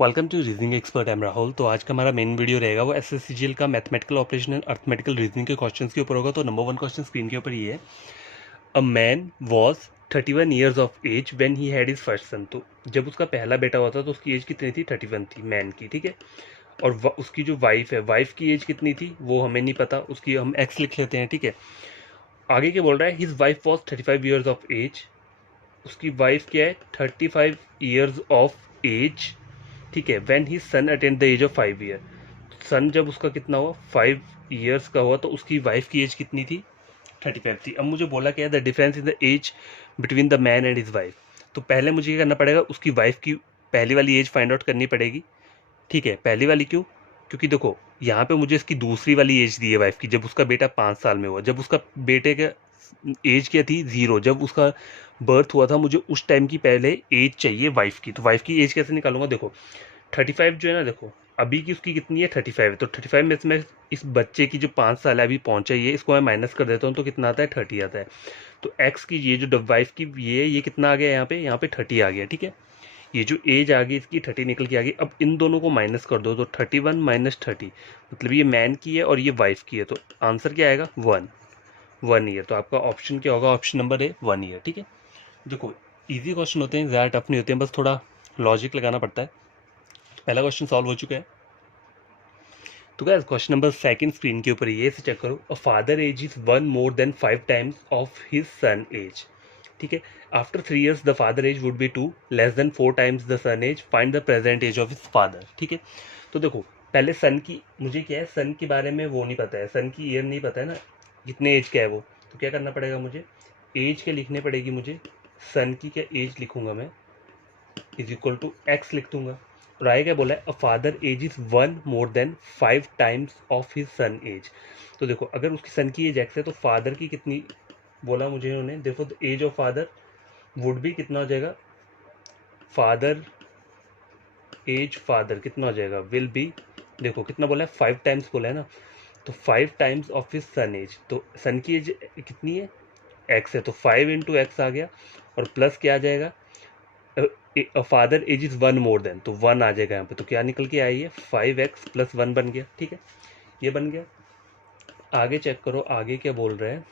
Welcome to reasoning expert. Am Rahul. तो आज का हमारा मेन वीडियो रहेगा वो एसएससीजीएल का mathematical operation and arithmetical reasoning के क्वेश्चंस के ऊपर होगा। तो नंबर 1 क्वेश्चन स्क्रीन के ऊपर ये है, a man was 31 years of age when he had his first son. तो जब उसका पहला बेटा हुआ था तो उसकी एज कितनी थी? 31 थी मैन की, ठीक है। और उसकी जो वाइफ है, वाइफ की एज कितनी थी वो हमें नहीं पता, उसकी हम एक्स लिख लेते हैं, ठीक है। आगे क्या बोल रहा है, his wife was 35 years of age. उसकी वाइफ क्या है? 35 ईयर्स ऑफ एज, ठीक है। When he son attend the age of 5 year. Son जब उसका कितना हुआ? 5 ईयर्स का हुआ तो उसकी वाइफ की एज कितनी थी? 35 थी। अब मुझे बोला क्या है, the difference in the age between the man and his wife. तो पहले मुझे क्या करना पड़ेगा, उसकी वाइफ की पहली वाली एज फाइंड आउट करनी पड़ेगी, ठीक है। पहली वाली क्यों? क्योंकि देखो यहाँ पे मुझे इसकी दूसरी वाली एज दी है वाइफ की, जब उसका बेटा 5 साल में हुआ। जब उसका बेटे का एज क्या थी? 0। जब उसका बर्थ हुआ था मुझे उस टाइम की पहले एज चाहिए वाइफ की। तो वाइफ की एज कैसे निकालूंगा? देखो 35 जो है ना, देखो अभी की उसकी कितनी है? 35 है। तो 35 में से मैं इस बच्चे की जो 5 साल है अभी पहुंचा है इसको मैं माइनस कर देता हूँ तो कितना आता है? 30 आता है। तो एक्स की ये जो वाइफ की ये कितना आ गया? यहाँ पे 30 आ गया, ठीक है। ये जो एज आ गई इसकी 30 निकल के आ गई। अब इन दोनों को माइनस कर दो तो 31 माइनस 30, मतलब ये मैन की है और ये वाइफ की है। तो आंसर क्या आएगा? 1 ईयर। तो आपका ऑप्शन क्या होगा? ऑप्शन नंबर है 1 ईयर, ठीक है। देखो इजी क्वेश्चन होते हैं, ज़्यादा टफ नहीं होते हैं, बस थोड़ा लॉजिक लगाना पड़ता है। पहला क्वेश्चन सॉल्व हो चुका है। तो guys question number second screen के ऊपर ये से चेक करो, a father age is 1 more than 5 times of his son age, ठीक है। After 3 years the father age would be 2 less than 4 times the son age, find the present age of his father, ठीक है। तो देखो पहले सन की, मुझे क्या है सन के बारे में वो नहीं पता है, सन की ईयर नहीं पता है ना, कितने एज का है वो। तो क्या करना पड़ेगा मुझे? एज क्या लिखनी पड़ेगी मुझे? सन की क्या एज लिखूंगा मैं? इज इक्वल टू एक्स लिख दूंगा। और आगे क्या बोला है, a father age is 1 more than 5 times of his son age. तो देखो अगर उसकी सन की एज एक्स है तो फादर की कितनी बोला मुझे उन्होंने? देखो the age of father would be कितना हो जाएगा? फादर एज फादर कितना हो जाएगा? विल बी, देखो कितना बोला है? 5 टाइम्स बोला है ना, तो 5 times of his son age. तो सन की एज कितनी है? एक्स है, तो 5 इंटू एक्स आ गया और प्लस क्या आ जाएगा? Father age is 1 more than, तो 1 आ जाएगा यहाँ पे। तो क्या निकल के आई है? 5x प्लस 1 बन गया, ठीक है। ये बन गया। आगे चेक करो, आगे क्या बोल रहे हैं,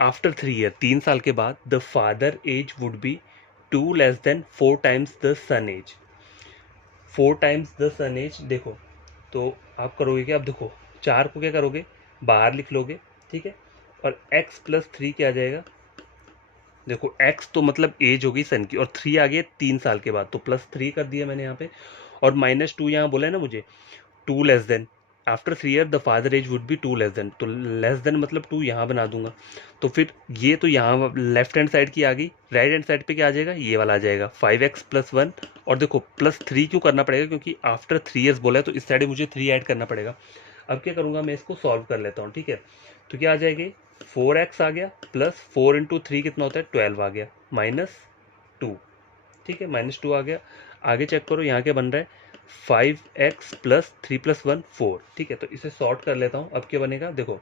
आफ्टर 3 ईयर, 3 साल के बाद the father age would be 2 less than 4 times the son age. 4 times the son age, देखो तो आप करोगे क्या? अब देखो 4 को क्या करोगे? बाहर लिख लोगे, ठीक है। और x प्लस 3 क्या आ जाएगा? देखो x तो मतलब एज हो गई सन की, और 3 आ गया 3 साल के बाद, तो प्लस 3 कर दिया मैंने यहाँ पे। और -2 यहाँ बोला है ना मुझे, 2 less than, after 3 year the father age would be 2 less than, तो लेस देन मतलब 2 यहाँ बना दूंगा। तो फिर ये तो यहाँ लेफ्ट हैंड साइड की आ गई, राइट हैंड साइड पे क्या आ जाएगा? ये वाला आ जाएगा 5x प्लस 1। और देखो प्लस 3 क्यों करना पड़ेगा? क्योंकि आफ्टर 3 ईयर्स बोला है तो इस साइड मुझे 3 ऐड करना पड़ेगा। अब क्या करूँगा मैं, इसको सॉल्व कर लेता हूँ, ठीक है। तो क्या आ जाएगी? 4x आ गया प्लस 4 इंटू 3 कितना होता है? 12 आ गया, -2, ठीक है, -2 आ गया। आगे चेक करो यहाँ क्या बन रहा है? 5x प्लस 3 प्लस 1 4, ठीक है। तो इसे सॉर्ट कर लेता हूँ। अब क्या बनेगा? देखो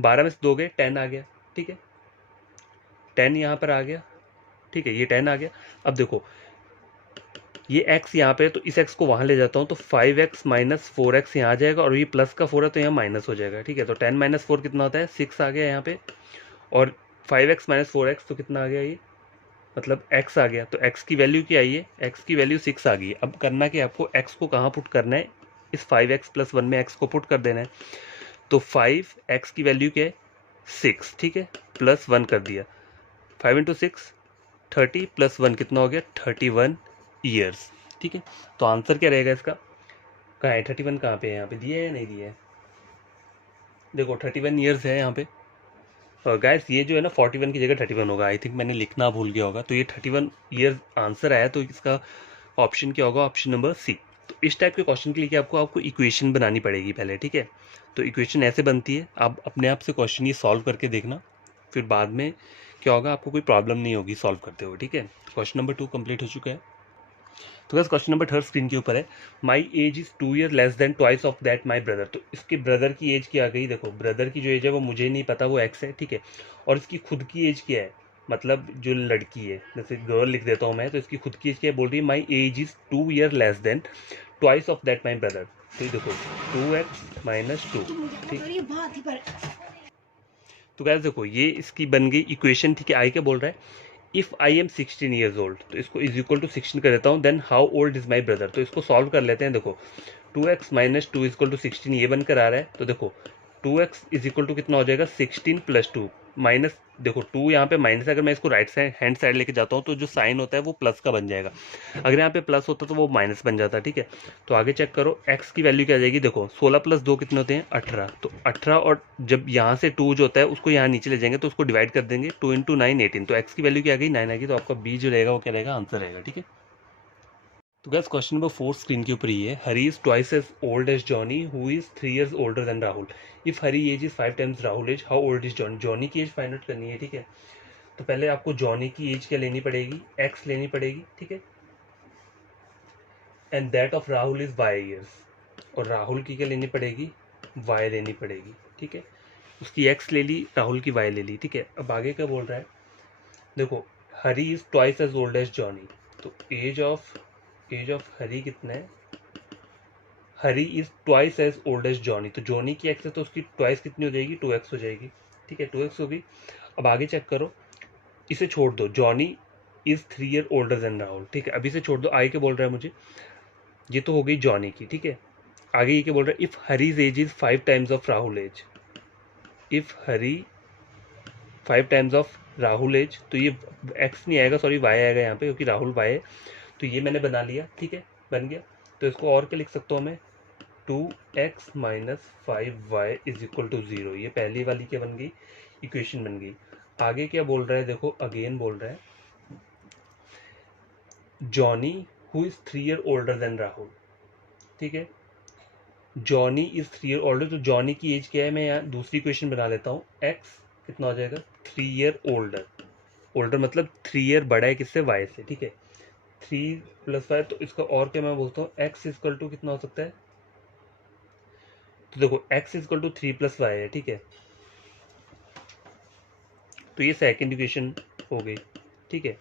12 में से 2 गए, 10 आ गया, ठीक है। 10 यहाँ पर आ गया, ठीक है, ये 10 आ गया। अब देखो ये x यहाँ पे है तो इस x को वहाँ ले जाता हूँ, तो 5x माइनस 4x यहाँ आ जाएगा, और ये प्लस का 4 है तो यहाँ माइनस हो जाएगा, ठीक है। तो 10 माइनस 4 कितना होता है? 6 आ गया यहाँ पे। और 5x माइनस 4x तो कितना आ गया? ये मतलब x आ गया। तो x की वैल्यू क्या आई है? x की वैल्यू 6 आ गई है। अब करना क्या आपको? x को कहाँ पुट करना है? इस 5x प्लस 1 में x को पुट कर देना है। तो 5x की वैल्यू क्या है? 6, ठीक है, प्लस 1 कर दिया। 5 इंटू 6 30 प्लस 1 कितना हो गया? 31 ईयर्स, ठीक है। तो आंसर क्या रहेगा इसका? कहाँ है 31? कहाँ पे है? यहाँ पे दिया है या नहीं दिया है? देखो 31 ईयर्स है यहाँ पे। गाइस ये जो है ना 41 की जगह 31 होगा, आई थिंक मैंने लिखना भूल गया होगा। तो ये 31 ईयर आंसर आया, तो इसका ऑप्शन क्या होगा? Option number C. तो इस टाइप के क्वेश्चन के लिए आपको इक्वेशन बनानी पड़ेगी पहले, ठीक है। तो इक्वेशन ऐसे बनती है, आप अपने आप से क्वेश्चन ये सॉल्व करके देखना, फिर बाद में क्या होगा आपको कोई प्रॉब्लम नहीं होगी सॉल्व करते हुए, ठीक है। क्वेश्चन नंबर 2 कंप्लीट हो चुका है। तो बस क्वेश्चन नंबर 3 स्क्रीन के ऊपर है, my age is 2 year less than twice of that my brother. तो इसके ब्रदर की एज क्या आ गई? देखो ब्रदर की जो एज है वो मुझे नहीं पता, वो एक्स है, ठीक है। और इसकी खुद की एज क्या है? मतलब जो लड़की है, जैसे गर्ल लिख देता हूँ मैं, तो इसकी खुद की एज क्या बोल रही है, my age is 2 year less than twice of that my brother. तो ये देखो 2x - 2, ठीक। तो गैस देखो ये इसकी बन गई इक्वेशन, ठीक है। आई क्या बोल रहा है, if I am 16 years old, तो इसको इज इक्वल टू 16 कर देता हूँ, then how old is my brother. तो इसको सॉल्व कर लेते हैं। देखो 2x - 2 इक्वल टू 16 ये बनकर आ रहा है। तो देखो 2x इज इक्वल टू कितना हो जाएगा, 16 + 2 माइनस, देखो 2 यहाँ पे माइनस, अगर मैं इसको राइट साइड हैंड साइड लेके जाता हूँ तो जो साइन होता है वो प्लस का बन जाएगा, अगर यहाँ पे प्लस होता तो वो माइनस बन जाता, ठीक है। तो आगे चेक करो x की वैल्यू क्या आ जाएगी, देखो 16 + 2 कितने होते हैं, 18। तो 18, और जब यहाँ से 2 जो होता है उसको यहाँ नीचे ले जाएंगे तो उसको डिवाइड कर देंगे, 2 × 9 18। तो x की वैल्यू क्या आ गई, 9 आ गई। तो आपका b जो रहेगा वो क्या रहेगा, आंसर रहेगा, ठीक है। तो गैस क्वेश्चन नंबर 4 स्क्रीन के ऊपर ही है, Hari is twice as old as Johnny who is 3 years older than Rahul. If Hari age is 5 times Rahul age, how old is Johnny. Johnny की एज फाइंड आउट करनी है, ठीक है। तो पहले आपको जॉनी की एज क्या लेनी पड़ेगी, x लेनी पड़ेगी, ठीक है। And that of Rahul is y years, और राहुल की क्या लेनी पड़ेगी, y लेनी पड़ेगी, ठीक है। उसकी x ले ली, राहुल की y ले ली, ठीक है। अब आगे क्या बोल रहा है, देखो Hari is twice as old as Johnny. तो एज ऑफ हरी कितना है, Hari is twice as old as Johnny. तो जॉनी की एक्स है तो उसकी ट्वाइस कितनी हो जाएगी, 2x हो जाएगी, ठीक है। 2x होगी। अब आगे चेक करो, इसे छोड़ दो, Johnny is 3 year older than Rahul, ठीक है। अभी से छोड़ दो, आई के बोल रहा है मुझे, ये तो हो गई जॉनी की, ठीक है। आगे ये क्या बोल रहा है, if Hari's age is 5 times of Rahul age. If Hari 5 times of Rahul age, तो ये एक्स नहीं आएगा, सॉरी वाई आएगा यहाँ पे, क्योंकि राहुल वाई है। तो ये मैंने बना लिया, ठीक है, बन गया। तो इसको और क्या लिख सकता हूँ मैं, 2x - 5y is equal to 0। ये पहली वाली क्या बन गई, इक्वेशन बन गई। आगे क्या बोल रहा है, देखो अगेन बोल रहा है, Johnny who is 3 year older than Rahul, ठीक है। जॉनी इज 3 ईयर ओल्डर, तो जॉनी की एज क्या है, मैं यहाँ दूसरी इक्वेशन बना लेता हूँ, x कितना हो जाएगा, 3 ईयर ओल्डर। ओल्डर मतलब 3 ईयर बड़ा है किससे, y से, ठीक है। 3 + 5, तो इसका और क्या मैं बोलता हूँ, x इक्वल टू कितना हो सकता है, तो देखो x इक्वल टू 3 + y है, ठीक है। तो ये सेकंड इक्वेशन हो गई, ठीक है।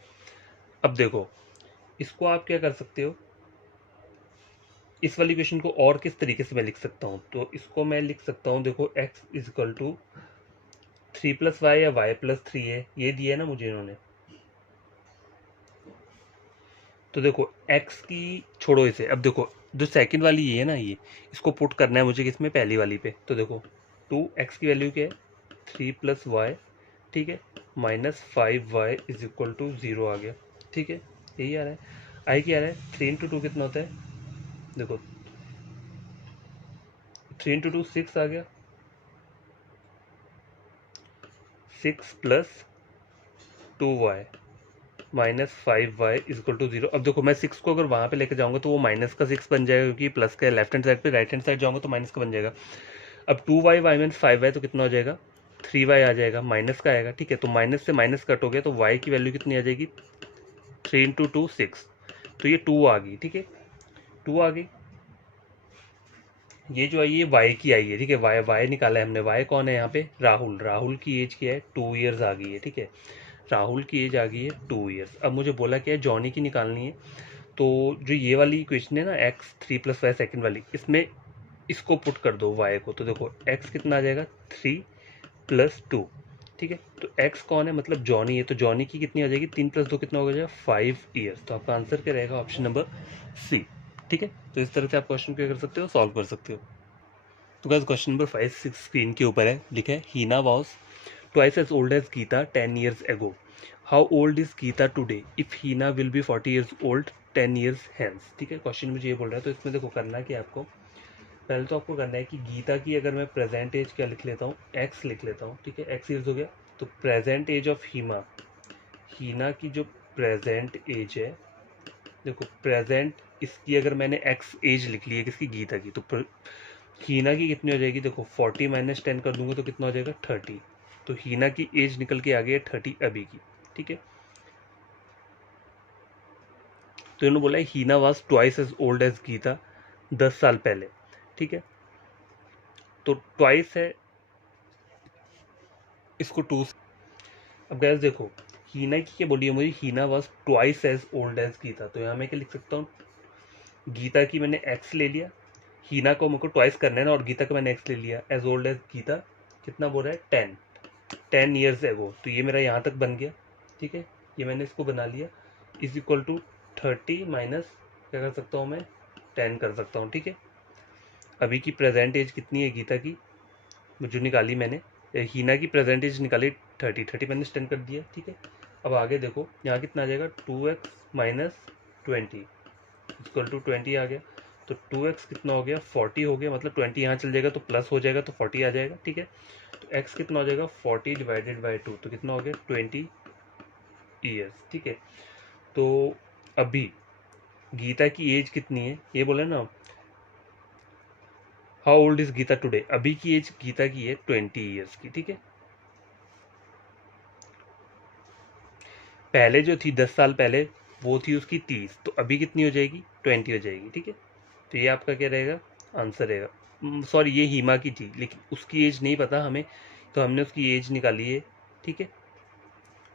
अब देखो इसको आप क्या कर सकते हो, इस वाली इक्वेशन को और किस तरीके से मैं लिख सकता हूँ, तो इसको मैं लिख सकता हूँ, देखो x इक्वल टू 3 + y या y + 3 है, ये दिया है ना मुझे इन्होंने। तो देखो x की छोड़ो इसे, अब देखो जो सेकंड वाली ये है ना, ये इसको पुट करना है मुझे किसमें, पहली वाली पे। तो देखो 2x की वैल्यू क्या है, 3 + y, ठीक है, -5y इज इक्वल टू 0 आ गया, ठीक है। यही आ रहा है, आई क्या आ रहा है, 3 × 2 कितना होता है, देखो 3 × 2 6 आ गया, 6 + 2y -5y is equal to 0। अब देखो मैं 6 को अगर वहाँ पे लेके जाऊँगा तो वो माइनस का 6 बन जाएगा, क्योंकि प्लस का लेफ्ट हैंड साइड पे, राइट हैंड साइड जाऊँगा तो माइनस का बन जाएगा। अब 2y -5y तो कितना हो जाएगा, 3y आ जाएगा, माइनस का आएगा, ठीक है। तो माइनस से माइनस कट हो गया, तो y की वैल्यू कितनी आ जाएगी, 3 × 2 6, तो ये 2 आ गई, ठीक है, 2 आ गई। ये जो आई है y की आई है, ठीक है, y निकाला है हमने, y कौन है यहाँ पे, राहुल। राहुल की एज क्या है, 2 ईयर्स आ गई है, ठीक है। राहुल की एज आ गई है 2 ईयर्स। अब मुझे बोला क्या है, जॉनी की निकालनी है। तो जो ये वाली इक्वेशन है ना, x 3 + y सेकंड वाली, इसमें इसको पुट कर दो y को। तो देखो x कितना आ जाएगा, 3 + 2, ठीक है। तो x कौन है, मतलब जॉनी है, तो जॉनी की कितनी आ जाएगी, 3 + 2 कितना हो जाएगा, 5 ईयर्स। तो आपका आंसर क्या रहेगा, ऑप्शन नंबर सी, ठीक है। तो इस तरह से आप क्वेश्चन क्या कर सकते हो, सॉल्व कर सकते हो। तो गाइस क्वेश्चन नंबर 5 6 स्क्रीन के ऊपर है, लिखा है Heena was twice as old as Geeta 10 years ago. How old is Gita today if Heena will be 40 years old 10 years hence, ठीक है। क्वेश्चन मुझे ये बोल रहा है, तो इसमें देखो करना है कि आपको पहले तो आपको करना है कि गीता की अगर मैं प्रेजेंट एज क्या लिख लेता हूँ, एक्स लिख लेता हूँ, ठीक है, एक्स ईयर्स हो गया। तो प्रेजेंट एज ऑफ हीना की जो प्रेजेंट एज है, देखो प्रेजेंट इसकी अगर मैंने एक्स एज लिख ली है किसकी, गीता की, तो हीना की कितनी हो जाएगी, देखो 40 - 10 कर दूंगा तो कितना हो जाएगा, 30। तो हीना की एज निकल के आ गई है 30 अभी की, ठीक है। तो इन्होंने बोला है Heena was twice as old as Geeta 10 साल पहले, ठीक है। तो ट्वाइस है, इसको 2। अब गैस देखो हीना की क्या बोली है मुझे, Heena was twice as old as Geeta. तो यहाँ मैं क्या लिख सकता हूँ, गीता की मैंने एक्स ले लिया, हीना को मेरे को ट्वाइस करना है ना, और गीता का मैंने एक्स ले लिया, एज ओल्ड एज गीता कितना बोल रहा है 10 ईयर्स एगो। तो ये मेरा यहाँ तक बन गया, ठीक है, ये मैंने इसको बना लिया, इज इक्वल टू 30 माइनस क्या कर सकता हूँ मैं 10 कर सकता हूँ, ठीक है। अभी की प्रेजेंट एज कितनी है गीता की, जो निकाली मैंने, हीना की प्रेजेंट एज निकाली 30 मैंने 10 कर दिया, ठीक है। अब आगे देखो यहाँ कितना आ जाएगा 2x माइनस 20 इक्वल टू 20 आ गया। तो 2x कितना हो गया 40 हो गया, मतलब 20 यहाँ चल जाएगा तो प्लस हो जाएगा तो 40 आ जाएगा, ठीक है। तो x कितना हो जाएगा 40 डिवाइडेड बाई 2, तो कितना हो गया 20 ईयर्स, ठीक है। तो अभी गीता की एज कितनी है, ये बोले ना, how old is Gita today, अभी की एज गीता की है 20 ईयर्स की, ठीक है। पहले जो थी 10 साल पहले वो थी उसकी 30, तो अभी कितनी हो जाएगी 20 हो जाएगी, ठीक है। तो ये आपका क्या रहेगा आंसर रहेगा। सॉरी ये हीमा की थी, लेकिन उसकी एज नहीं पता हमें, तो हमने उसकी एज निकाली है, ठीक है।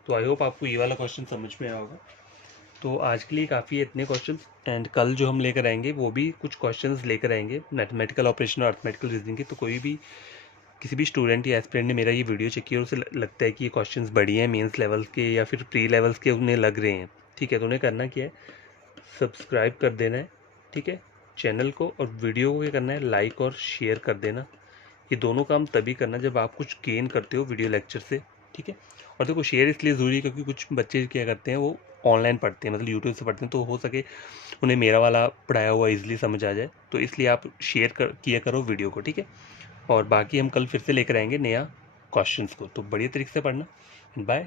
तो आई होप आपको ये वाला क्वेश्चन समझ में आया होगा। तो आज के लिए काफ़ी है इतने क्वेश्चंस, एंड कल जो हम लेकर आएंगे वो भी कुछ क्वेश्चंस लेकर आएंगे मैथमेटिकल ऑपरेशन और अर्थमेटिकल रीजनिंग के। तो कोई भी किसी भी स्टूडेंट या एस्पिरेंट ने मेरा ये वीडियो चेक किया और उसे लगता है कि ये क्वेश्चंस बढ़िया हैं मेंस लेवल के या फिर प्री लेवल्स के उन्हें लग रहे हैं, ठीक है, तो उन्हें करना क्या है, सब्सक्राइब कर देना है, ठीक है, चैनल को, और वीडियो को क्या करना है लाइक और शेयर कर देना। ये दोनों काम तभी करना जब आप कुछ गेन करते हो वीडियो लेक्चर से, ठीक है। और देखो शेयर इसलिए ज़रूरी है क्योंकि कुछ बच्चे क्या करते हैं वो ऑनलाइन पढ़ते हैं, मतलब यूट्यूब से पढ़ते हैं, तो हो सके उन्हें मेरा वाला पढ़ाया हुआ ईजिली समझ आ जाए, तो इसलिए आप शेयर किया करो वीडियो को, ठीक है। और बाकी हम कल फिर से लेकर आएंगे नया क्वेश्चंस को, तो बढ़िया तरीके से पढ़ना। बाय।